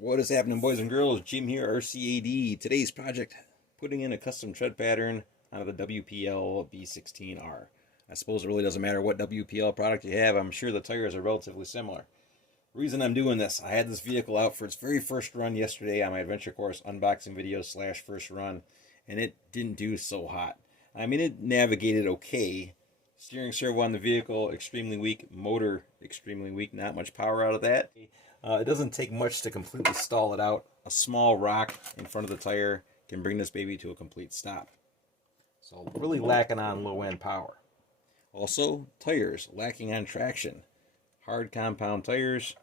What is happening, boys and girls? Jim here, RCAD. Today's project, putting in a custom tread pattern on the WPL B16R. I suppose it really doesn't matter what WPL product you have. I'm sure the tires are relatively similar. The reason I'm doing this, I had this vehicle out for its very first run yesterday on my adventure course unboxing video / first run, and it didn't do so hot. I mean, it navigated okay. Steering servo on the vehicle, extremely weak. Motor, extremely weak. Not much power out of that. It doesn't take much to completely stall it out. A small rock in front of the tire can bring this baby to a complete stop. So really lacking on low-end power. Also, tires lacking on traction. Hard compound tires.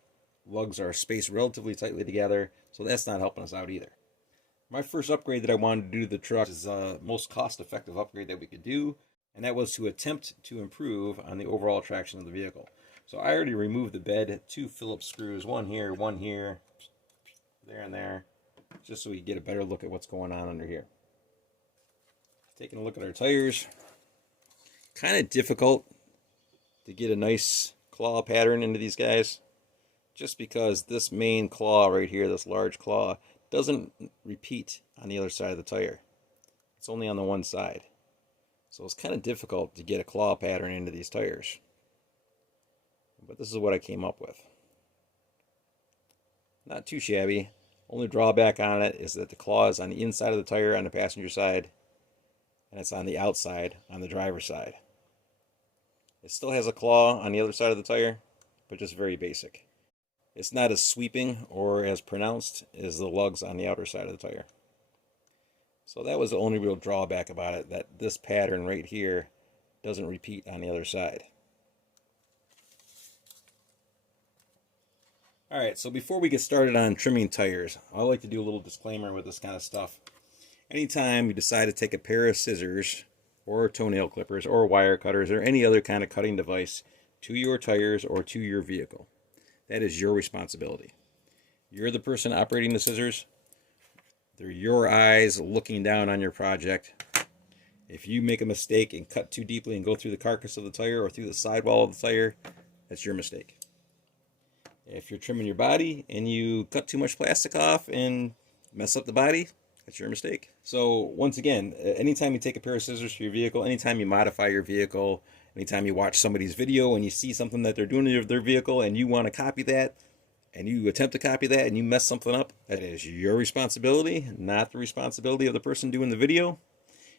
Lugs are spaced relatively tightly together, so that's not helping us out either. My first upgrade that I wanted to do to the truck is the most cost-effective upgrade that we could do, and that was to attempt to improve on the overall traction of the vehicle. So I already removed the bed, 2 Phillips screws, one here, there and there, just so we get a better look at what's going on under here. Taking a look at our tires, kind of difficult to get a nice claw pattern into these guys, just because this main claw right here, this large claw, doesn't repeat on the other side of the tire. It's only on the one side. So it's kind of difficult to get a claw pattern into these tires. But this is what I came up with. Not too shabby. Only drawback on it is that the claw is on the inside of the tire on the passenger side, and it's on the outside on the driver's side. It still has a claw on the other side of the tire, but just very basic. It's not as sweeping or as pronounced as the lugs on the outer side of the tire. So that was the only real drawback about it, that this pattern right here doesn't repeat on the other side. Alright, so before we get started on trimming tires, I like to do a little disclaimer with this kind of stuff. Anytime you decide to take a pair of scissors or toenail clippers or wire cutters or any other kind of cutting device to your tires or to your vehicle, that is your responsibility. You're the person operating the scissors. They're your eyes looking down on your project. If you make a mistake and cut too deeply and go through the carcass of the tire or through the sidewall of the tire, that's your mistake. If you're trimming your body and you cut too much plastic off and mess up the body, that's your mistake. So once again, anytime you take a pair of scissors for your vehicle, anytime you modify your vehicle, anytime you watch somebody's video and you see something that they're doing to their vehicle and you want to copy that, and you attempt to copy that and you mess something up, that is your responsibility, not the responsibility of the person doing the video.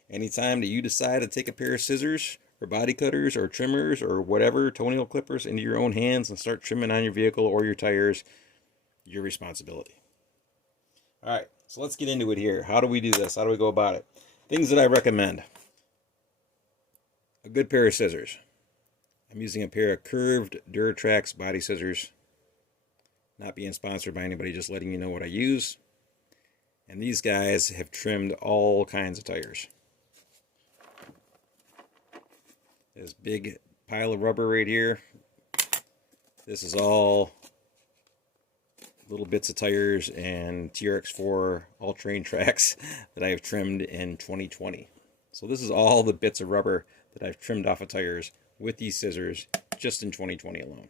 Anytime that you decide to take a pair of scissors or body cutters or trimmers or whatever, toenail clippers, into your own hands and start trimming on your vehicle or your tires, your responsibility. Alright, so let's get into it here. How do we do this? How do we go about it? Things that I recommend. A good pair of scissors. I'm using a pair of curved Duratrax body scissors. Not being sponsored by anybody, just letting you know what I use. And these guys have trimmed all kinds of tires. This big pile of rubber right here. This is all little bits of tires and TRX4 all-terrain tracks that I have trimmed in 2020. So this is all the bits of rubber that I've trimmed off of tires with these scissors just in 2020 alone.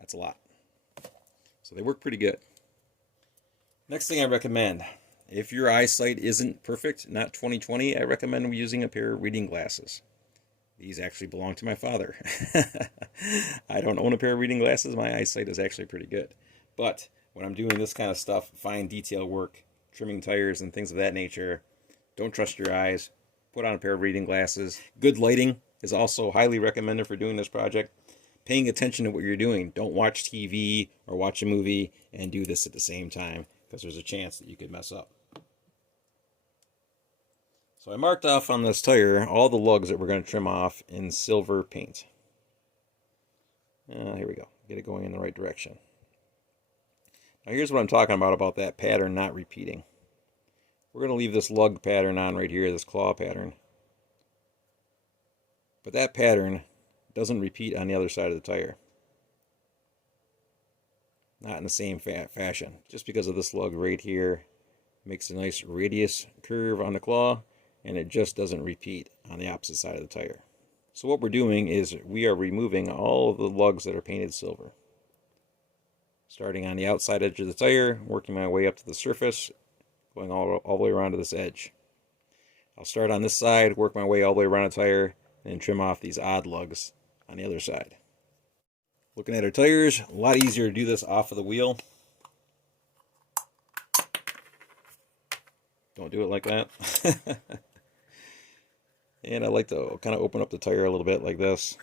That's a lot. So they work pretty good. Next thing I recommend, if your eyesight isn't perfect, not 2020, I recommend using a pair of reading glasses. These actually belong to my father. I don't own a pair of reading glasses. My eyesight is actually pretty good. But when I'm doing this kind of stuff, fine detail work, trimming tires and things of that nature, don't trust your eyes. Put on a pair of reading glasses. Good lighting is also highly recommended for doing this project. Paying attention to what you're doing. Don't watch TV or watch a movie and do this at the same time, because there's a chance that you could mess up. So I marked off on this tire all the lugs that we're going to trim off in silver paint. Here we go. Get it going in the right direction. Now here's what I'm talking about that pattern not repeating. We're going to leave this lug pattern on right here, this claw pattern. But that pattern doesn't repeat on the other side of the tire. Not in the same fashion. Just because of this lug right here makes a nice radius curve on the claw, and it just doesn't repeat on the opposite side of the tire. So what we're doing is we are removing all of the lugs that are painted silver. Starting on the outside edge of the tire, working my way up to the surface, going all the way around to this edge. I'll start on this side, work my way all the way around the tire, and trim off these odd lugs on the other side. Looking at our tires, a lot easier to do this off of the wheel. Don't do it like that. And I like to kind of open up the tire a little bit like this.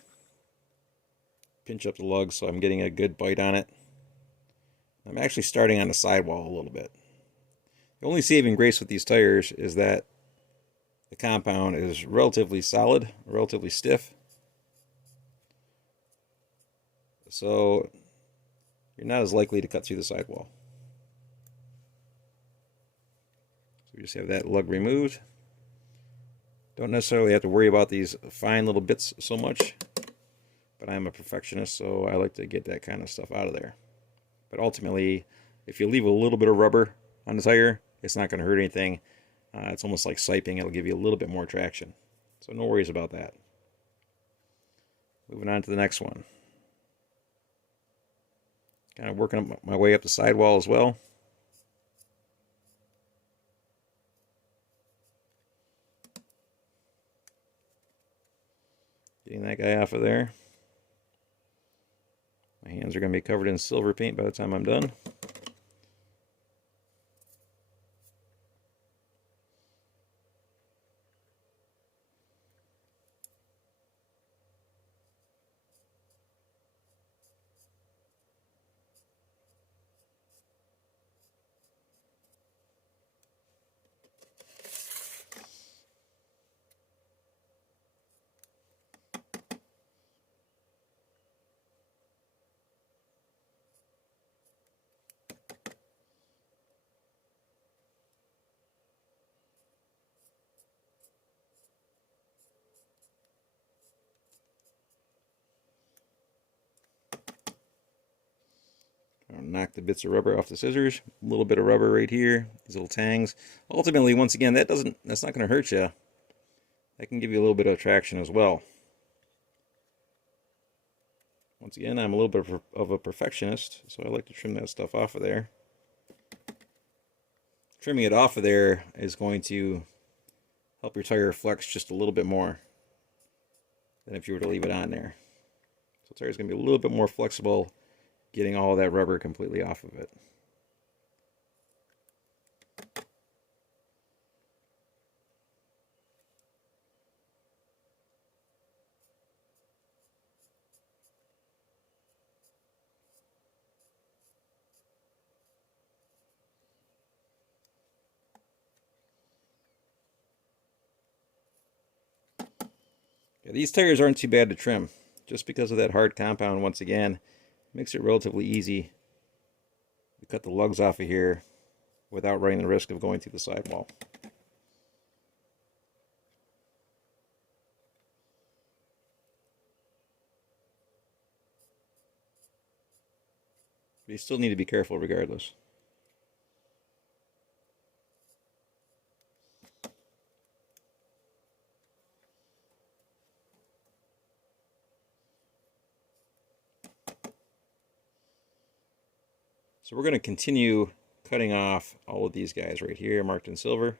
Pinch up the lug so I'm getting a good bite on it. I'm actually starting on the sidewall a little bit. The only saving grace with these tires is that the compound is relatively solid, relatively stiff. So you're not as likely to cut through the sidewall. So we just have that lug removed. Don't necessarily have to worry about these fine little bits so much, but I'm a perfectionist, so I like to get that kind of stuff out of there. But ultimately, if you leave a little bit of rubber on the tire, it's not going to hurt anything. It's almost like siping. It'll give you a little bit more traction. So no worries about that. Moving on to the next one. Kind of working up my way up the sidewall as well. Getting that guy off of there. My hands are going to be covered in silver paint by the time I'm done. I'll knock the bits of rubber off the scissors. A little bit of rubber right here. These little tangs. Ultimately, once again, that's not going to hurt you. That can give you a little bit of traction as well. Once again, I'm a little bit of a perfectionist, so I like to trim that stuff off of there. Trimming it off of there is going to help your tire flex just a little bit more than if you were to leave it on there. So the tire is going to be a little bit more flexible, getting all of that rubber completely off of it. Yeah, these tires aren't too bad to trim, just because of that hard compound. Once again, makes it relatively easy to cut the lugs off of here without running the risk of going through the sidewall. But you still need to be careful regardless. So we're going to continue cutting off all of these guys right here, marked in silver.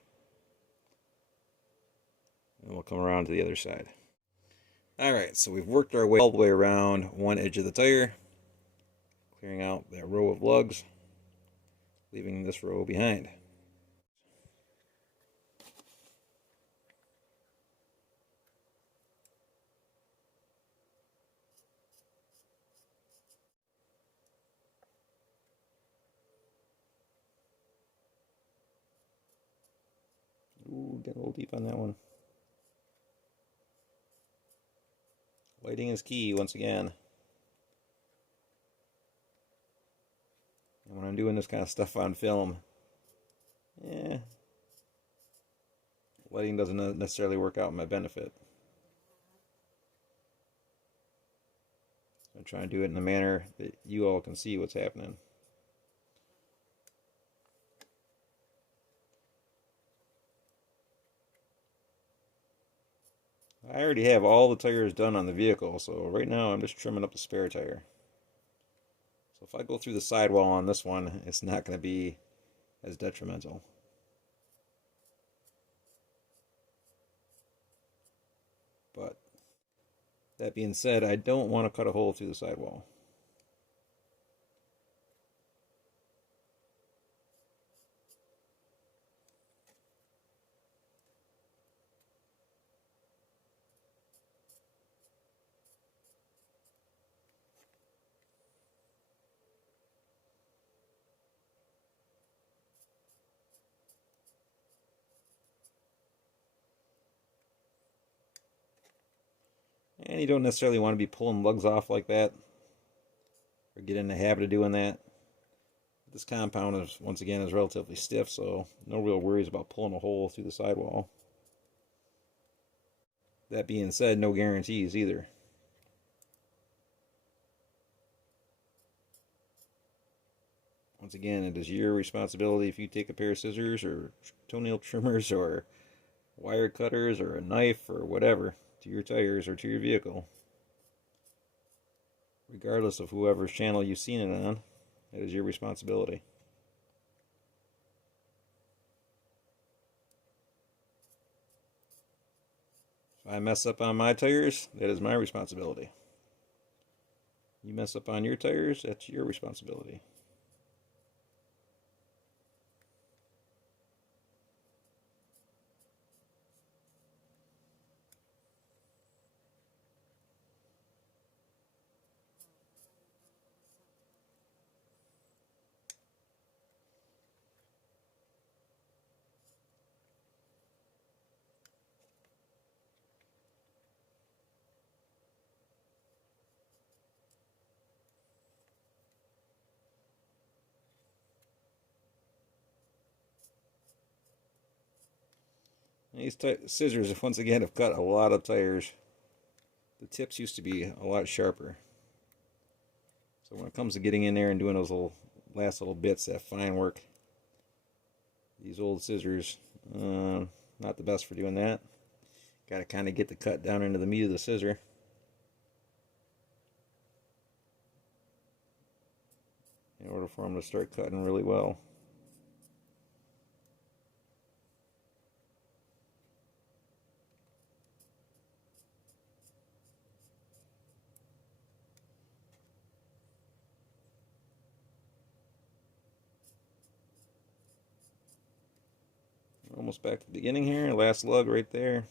And we'll come around to the other side. Alright, so we've worked our way all the way around one edge of the tire, clearing out that row of lugs, leaving this row behind. Ooh, get a little deep on that one. Lighting is key once again. And when I'm doing this kind of stuff on film, lighting doesn't necessarily work out in my benefit. I'm trying to do it in a manner that you all can see what's happening. I already have all the tires done on the vehicle, so right now I'm just trimming up the spare tire. So if I go through the sidewall on this one, it's not going to be as detrimental. But that being said, I don't want to cut a hole through the sidewall. And you don't necessarily want to be pulling lugs off like that, or get in the habit of doing that. This compound is, once again, is relatively stiff, so no real worries about pulling a hole through the sidewall. That being said, no guarantees either. Once again, it is your responsibility if you take a pair of scissors or toenail trimmers or wire cutters or a knife or whatever to your tires or to your vehicle. Regardless of whoever's channel you've seen it on, it is your responsibility. If I mess up on my tires, that is my responsibility. You mess up on your tires, that's your responsibility. These scissors, once again, have cut a lot of tires. The tips used to be a lot sharper. So when it comes to getting in there and doing those last little bits, that fine work, these old scissors, not the best for doing that. Got to kind of get the cut down into the meat of the scissor. In order for them to start cutting really well. Almost back to the beginning here, last lug right there.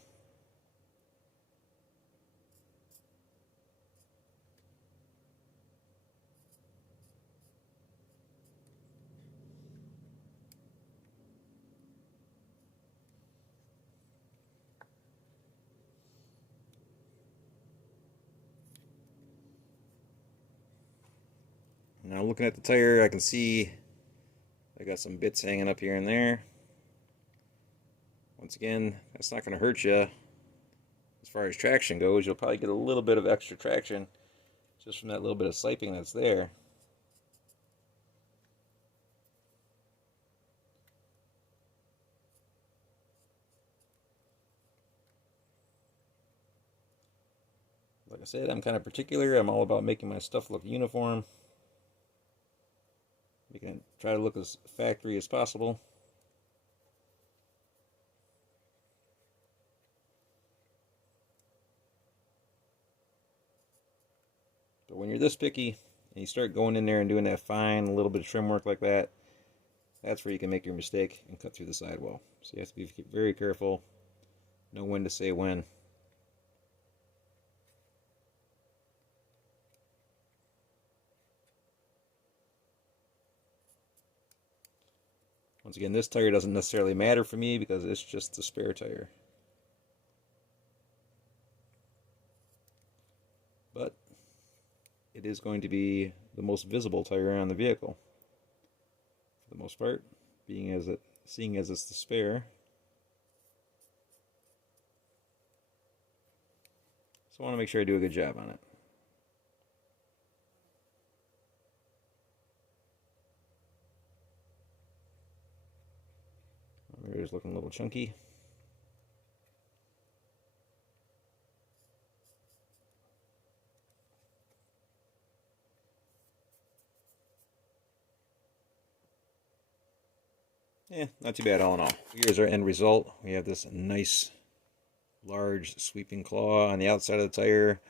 Now looking at the tire, I can see I got some bits hanging up here and there. Once again, that's not going to hurt you as far as traction goes. You'll probably get a little bit of extra traction just from that little bit of siping that's there. Like I said, I'm kind of particular. I'm all about making my stuff look uniform. You can try to look as factory as possible. But when you're this picky and you start going in there and doing that fine little bit of trim work like that, that's where you can make your mistake and cut through the sidewall. So you have to be very careful, know when to say when. Once again, this tire doesn't necessarily matter for me because it's just the spare tire. But it is going to be the most visible tire on the vehicle, for the most part, seeing as it's the spare. So I want to make sure I do a good job on it. It's looking a little chunky. not too bad all in all. Here's our end result. We have this nice, large, sweeping claw on the outside of the tire.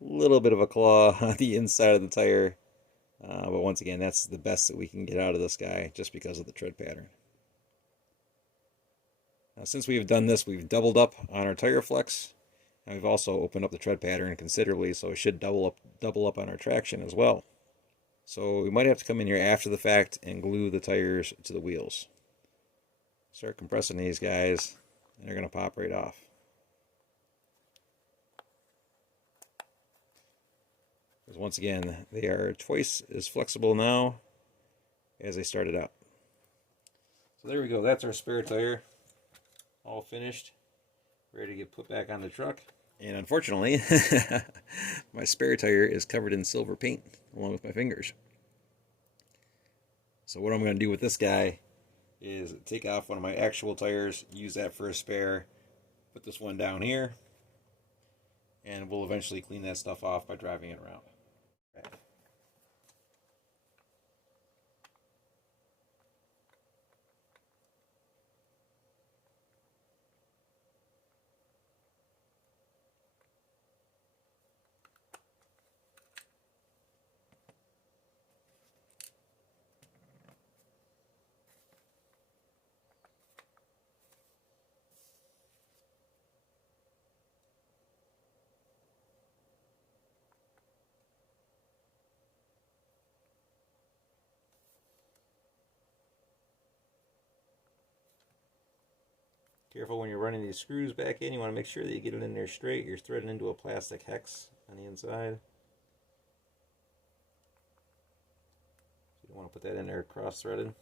A little bit of a claw on the inside of the tire. But once again, that's the best that we can get out of this guy just because of the tread pattern. Now, since we've done this, we've doubled up on our tire flex, and we've also opened up the tread pattern considerably, so it should double up on our traction as well. So we might have to come in here after the fact and glue the tires to the wheels. Start compressing these guys, and they're going to pop right off. Because once again, they are twice as flexible now as they started out. So there we go. That's our spare tire. All finished. Ready to get put back on the truck. And unfortunately, my spare tire is covered in silver paint along with my fingers. So what I'm going to do with this guy is take off one of my actual tires, use that for a spare, put this one down here, and we'll eventually clean that stuff off by driving it around. Careful when you're running these screws back in. You want to make sure that you get it in there straight. You're threading into a plastic hex on the inside. You don't want to put that in there cross-threaded.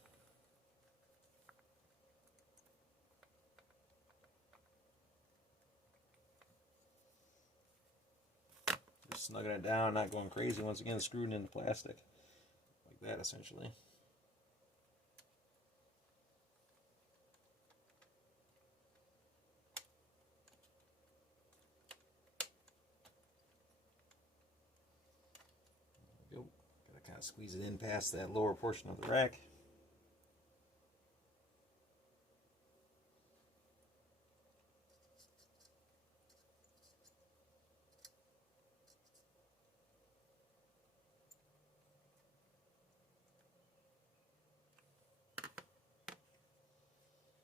Just snugging it down, not going crazy. Once again, screwing into plastic. Like that, essentially. Kind of squeeze it in past that lower portion of the rack.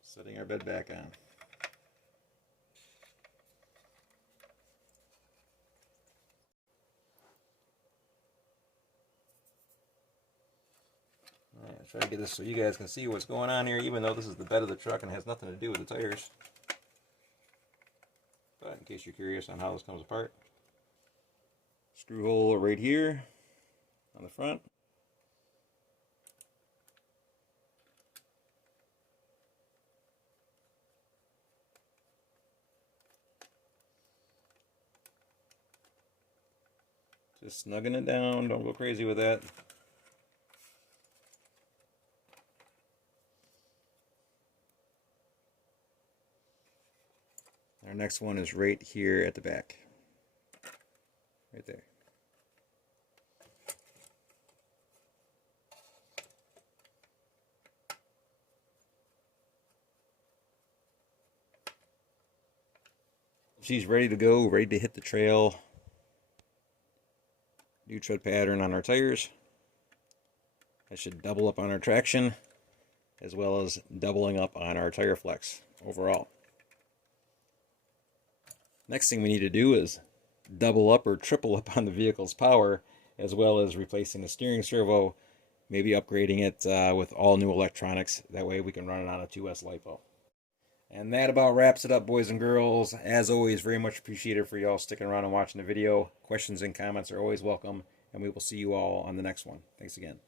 Setting our bed back on. Try to get this so you guys can see what's going on here, even though this is the bed of the truck and has nothing to do with the tires. But in case you're curious on how this comes apart, screw hole right here on the front. Just snugging it down, don't go crazy with that. Our next one is right here at the back. Right there. She's ready to go, ready to hit the trail. New tread pattern on our tires. That should double up on our traction, as well as doubling up on our tire flex overall. Next thing we need to do is double up or triple up on the vehicle's power, as well as replacing the steering servo, maybe upgrading it with all new electronics. That way we can run it on a 2S LiPo. And that about wraps it up, boys and girls. As always, very much appreciated for y'all sticking around and watching the video. Questions and comments are always welcome, and we will see you all on the next one. Thanks again.